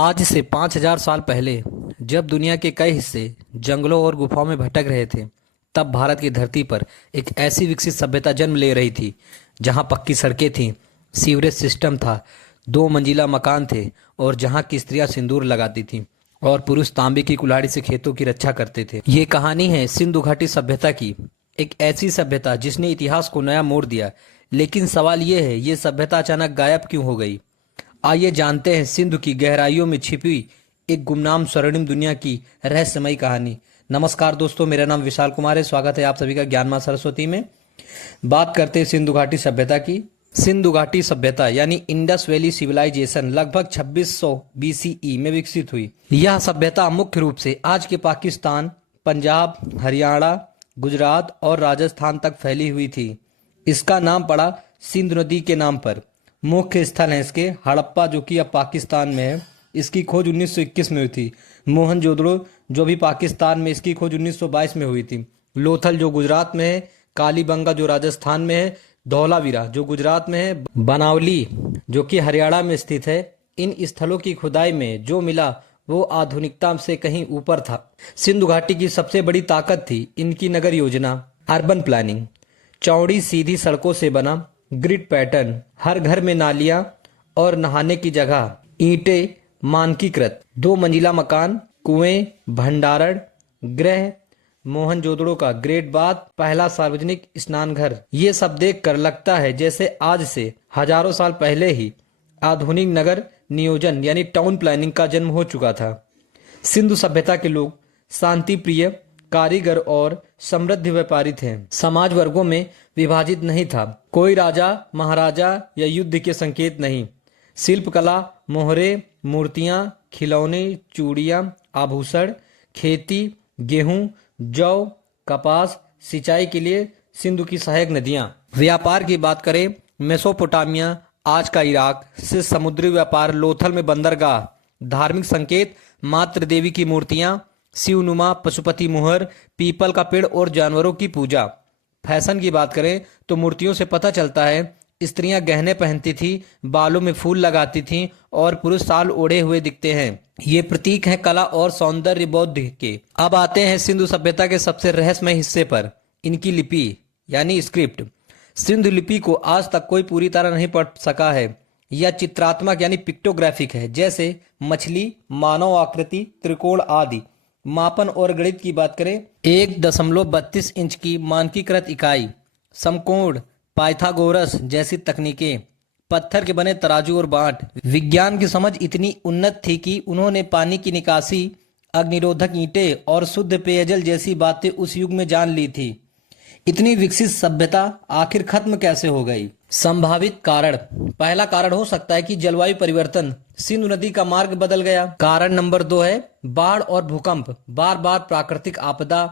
आज से 5000 साल पहले जब दुनिया के कई हिस्से जंगलों और गुफाओं में भटक रहे थे, तब भारत की धरती पर एक ऐसी विकसित सभ्यता जन्म ले रही थी जहां पक्की सड़कें थीं, सीवरेज सिस्टम था, 2 मंजिला मकान थे और जहां की स्त्रियां सिंदूर लगाती थीं और पुरुष तांबे की कुल्हाड़ी से खेतों की रक्षा करते थे। ये कहानी है सिंधु घाटी सभ्यता की, एक ऐसी सभ्यता जिसने इतिहास को नया मोड़ दिया। लेकिन सवाल ये है, ये सभ्यता अचानक गायब क्यों हो गई? आइए जानते हैं सिंधु की गहराइयों में छिपी एक गुमनाम स्वर्णिम दुनिया की रहस्यमयी कहानी। नमस्कार दोस्तों, मेरा नाम विशाल कुमार है। स्वागत है आप सभी का ज्ञान मां सरस्वती में। बात करते हैं सिंधु घाटी सभ्यता की। सिंधु घाटी सभ्यता यानी इंडस वैली सिविलाइजेशन लगभग 2600 BCE में विकसित हुई। यह सभ्यता मुख्य रूप से आज के पाकिस्तान, पंजाब, हरियाणा, गुजरात और राजस्थान तक फैली हुई थी। इसका नाम पड़ा सिंधु नदी के नाम पर। मुख्य स्थल है इसके हड़प्पा, जो कि अब पाकिस्तान में है। इसकी खोज 1921 में हुई थी। मोहनजोदड़ो, जो भी पाकिस्तान में, इसकी खोज 1922 में हुई थी। लोथल, जो गुजरात में है, कालीबंगा, जो राजस्थान में है, धौलावीरा, जो गुजरात में है, बनावली, जो कि हरियाणा में स्थित है। इन स्थलों की खुदाई में जो मिला वो आधुनिकता से कहीं ऊपर था। सिंधु घाटी की सबसे बड़ी ताकत थी इनकी नगर योजना, अर्बन प्लानिंग। चौड़ी सीधी सड़कों से बना ग्रिड पैटर्न, हर घर में नालियां और नहाने की जगह, ईंटें मानकीकृत, 2 मंजिला मकान, कुएं, भंडारण गृह, मोहनजोदड़ो का ग्रेट बाथ, पहला सार्वजनिक स्नान घर। ये सब देखकर लगता है जैसे आज से हजारों साल पहले ही आधुनिक नगर नियोजन यानी टाउन प्लानिंग का जन्म हो चुका था। सिंधु सभ्यता के लोग शांति प्रिय, कारीगर और समृद्ध व्यापारी थे। समाज वर्गों में विभाजित नहीं था। कोई राजा महाराजा या युद्ध के संकेत नहीं। शिल्पकला, मोहरे, मूर्तियां, खिलौने, चूड़ियां, आभूषण, खेती, गेहूं, जौ, कपास, सिंचाई के लिए सिंधु की सहायक नदियां। व्यापार की बात करें, मेसोपोटामिया, आज का इराक से समुद्री व्यापार, लोथल में बंदरगाह, धार्मिक संकेत, मातृ देवी की मूर्तियां, शिवनुमा, पशुपति मोहर, पीपल का पेड़ और जानवरों की पूजा। फैशन की बात करें तो मूर्तियों से पता चलता है स्त्रियां गहने पहनती थी, बालों में फूल लगाती थीं और पुरुष साल ओढ़े हुए दिखते हैं। ये प्रतीक हैं कला और सौंदर्य बौद्ध के। अब आते हैं सिंधु सभ्यता के सबसे रहस्यमय हिस्से पर, इनकी लिपि यानी स्क्रिप्ट। सिंधु लिपि को आज तक कोई पूरी तरह नहीं पढ़ सका है। यह चित्रात्मक यानी पिक्टोग्राफिक है, जैसे मछली, मानव आकृति, त्रिकोण आदि। मापन और गणित की बात करें, 1.32 इंच की मानकीकृत इकाई, समकोण, पाइथागोरस जैसी तकनीकें, पत्थर के बने तराजू और बांट। विज्ञान की समझ इतनी उन्नत थी कि उन्होंने पानी की निकासी, अग्निरोधक ईंटें और शुद्ध पेयजल जैसी बातें उस युग में जान ली थी। इतनी विकसित सभ्यता आखिर खत्म कैसे हो गई? संभावित कारण, पहला कारण हो सकता है कि जलवायु परिवर्तन, सिंधु नदी का मार्ग बदल गया। कारण नंबर 2 है बाढ़ और भूकंप, बार बार प्राकृतिक आपदा।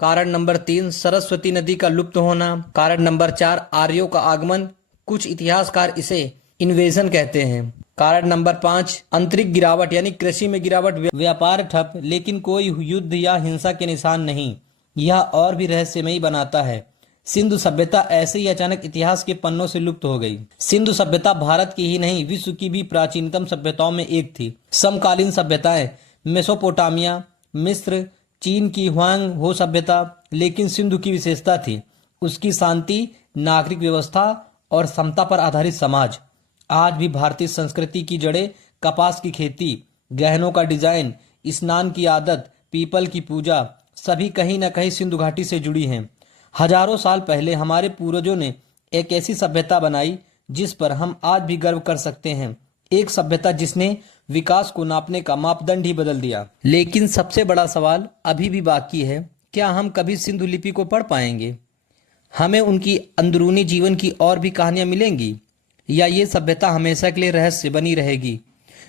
कारण नंबर 3 सरस्वती नदी का लुप्त होना। कारण नंबर 4 आर्यों का आगमन, कुछ इतिहासकार इसे इन्वेजन कहते हैं। कारण नंबर 5 आंतरिक गिरावट यानी कृषि में गिरावट, व्यापार ठप, लेकिन कोई युद्ध या हिंसा के निशान नहीं। यह और भी रहस्यमयी बनाता है। सिंधु सभ्यता ऐसे ही अचानक इतिहास के पन्नों से लुप्त हो गई। सिंधु सभ्यता भारत की ही नहीं, विश्व की भी प्राचीनतम सभ्यताओं में एक थी। समकालीन सभ्यताएं, मेसोपोटामिया, मिस्र, चीन की ह्वांग हो सभ्यता, लेकिन सिंधु की विशेषता थी उसकी शांति, नागरिक व्यवस्था और समता पर आधारित समाज। आज भी भारतीय संस्कृति की जड़ें, कपास की खेती, गहनों का डिजाइन, स्नान की आदत, पीपल की पूजा, सभी कहीं न कहीं सिंधु घाटी से जुड़ी हैं। हजारों साल पहले हमारे पूर्वजों ने एक ऐसी सभ्यता बनाई जिस पर हम आज भी गर्व कर सकते हैं। एक सभ्यता जिसने विकास को नापने का मापदंड ही बदल दिया। लेकिन सबसे बड़ा सवाल अभी भी बाकी है, क्या हम कभी सिंधु लिपि को पढ़ पाएंगे? हमें उनकी अंदरूनी जीवन की और भी कहानियां मिलेंगी, या ये सभ्यता हमेशा के लिए रहस्य बनी रहेगी?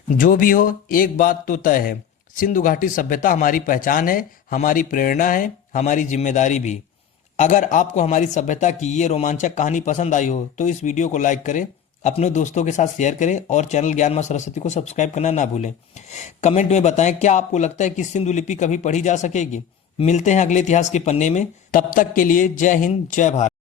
जो भी हो, एक बात तो तय है, सिंधु घाटी सभ्यता हमारी पहचान है, हमारी प्रेरणा है, हमारी जिम्मेदारी भी। अगर आपको हमारी सभ्यता की ये रोमांचक कहानी पसंद आई हो तो इस वीडियो को लाइक करें, अपने दोस्तों के साथ शेयर करें और चैनल ज्ञान मां सरस्वती को सब्सक्राइब करना ना भूलें। कमेंट में बताएं, क्या आपको लगता है कि सिंधु लिपि कभी पढ़ी जा सकेगी? मिलते हैं अगले इतिहास के पन्ने में। तब तक के लिए जय हिंद, जय भारत।